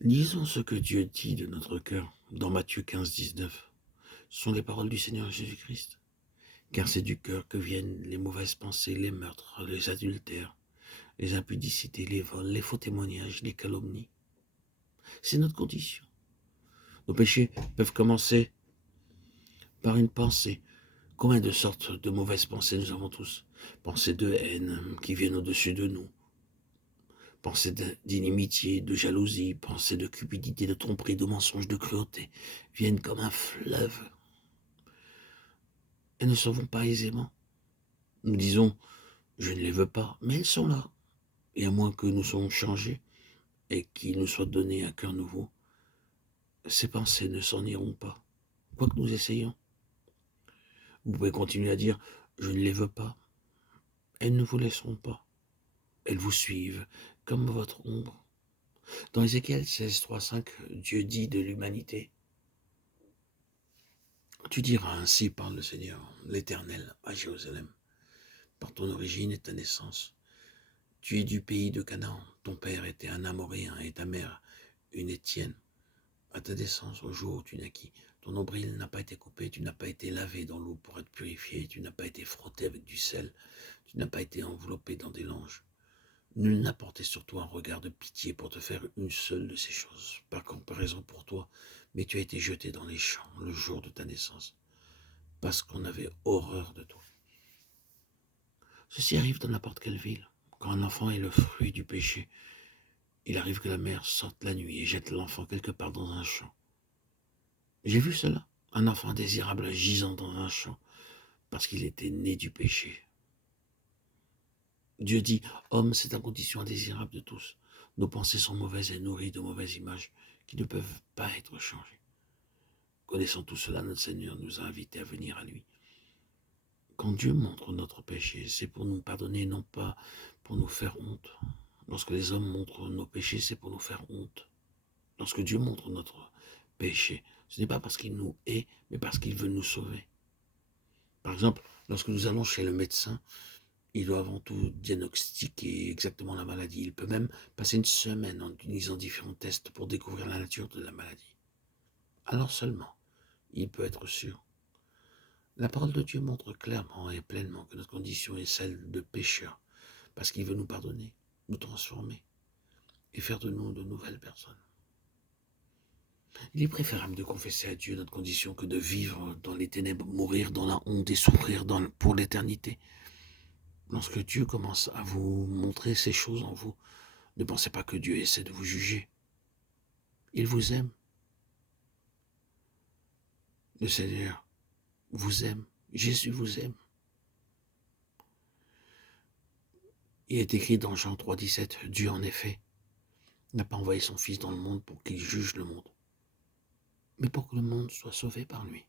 Lisons ce que Dieu dit de notre cœur dans Matthieu 15, 19. Ce sont les paroles du Seigneur Jésus-Christ. Car c'est du cœur que viennent les mauvaises pensées, les meurtres, les adultères, les impudicités, les vols, les faux témoignages, les calomnies. C'est notre condition. Nos péchés peuvent commencer par une pensée. Combien de sortes de mauvaises pensées nous avons tous? Pensées de haine qui viennent au-dessus de nous. Pensées d'inimitié, de jalousie, pensées de cupidité, de tromperie, de mensonge, de cruauté, viennent comme un fleuve et ne s'en vont pas aisément. Nous disons, je ne les veux pas, mais elles sont là. Et à moins que nous soyons changés et qu'il nous soit donné un cœur nouveau, ces pensées ne s'en iront pas, quoi que nous essayions. Vous pouvez continuer à dire, je ne les veux pas. Elles ne vous laisseront pas. Elles vous suivent comme votre ombre. Dans Ézéchiel 16, 3, 5, Dieu dit de l'humanité, tu diras ainsi, parle le Seigneur, l'Éternel, à Jérusalem, par ton origine et ta naissance. Tu es du pays de Canaan, ton père était un Amoréen et ta mère une Étienne. À ta naissance, au jour où tu naquis, ton nombril n'a pas été coupé, tu n'as pas été lavé dans l'eau pour être purifié, tu n'as pas été frotté avec du sel, tu n'as pas été enveloppé dans des langes. Nul n'a porté sur toi un regard de pitié pour te faire une seule de ces choses, par comparaison pour toi, mais tu as été jeté dans les champs le jour de ta naissance, parce qu'on avait horreur de toi. Ceci arrive dans n'importe quelle ville. Quand un enfant est le fruit du péché, il arrive que la mère sorte la nuit et jette l'enfant quelque part dans un champ. J'ai vu cela, un enfant indésirable gisant dans un champ, parce qu'il était né du péché. Dieu dit, homme, c'est la condition indésirable de tous. Nos pensées sont mauvaises et nourries de mauvaises images qui ne peuvent pas être changées. Connaissant tout cela, notre Seigneur nous a invités à venir à lui. Quand Dieu montre notre péché, c'est pour nous pardonner, non pas pour nous faire honte. Lorsque les hommes montrent nos péchés, c'est pour nous faire honte. Lorsque Dieu montre notre péché, ce n'est pas parce qu'il nous hait, mais parce qu'il veut nous sauver. Par exemple, lorsque nous allons chez le médecin, il doit avant tout diagnostiquer exactement la maladie. Il peut même passer une semaine en utilisant différents tests pour découvrir la nature de la maladie. Alors seulement, il peut être sûr. La parole de Dieu montre clairement et pleinement que notre condition est celle de pécheur, parce qu'il veut nous pardonner, nous transformer et faire de nous de nouvelles personnes. Il est préférable de confesser à Dieu notre condition que de vivre dans les ténèbres, mourir dans la honte et souffrir pour l'éternité. Lorsque Dieu commence à vous montrer ces choses en vous, ne pensez pas que Dieu essaie de vous juger. Il vous aime. Le Seigneur vous aime. Jésus vous aime. Il est écrit dans Jean 3, 17, Dieu en effet n'a pas envoyé son Fils dans le monde pour qu'il juge le monde, mais pour que le monde soit sauvé par lui.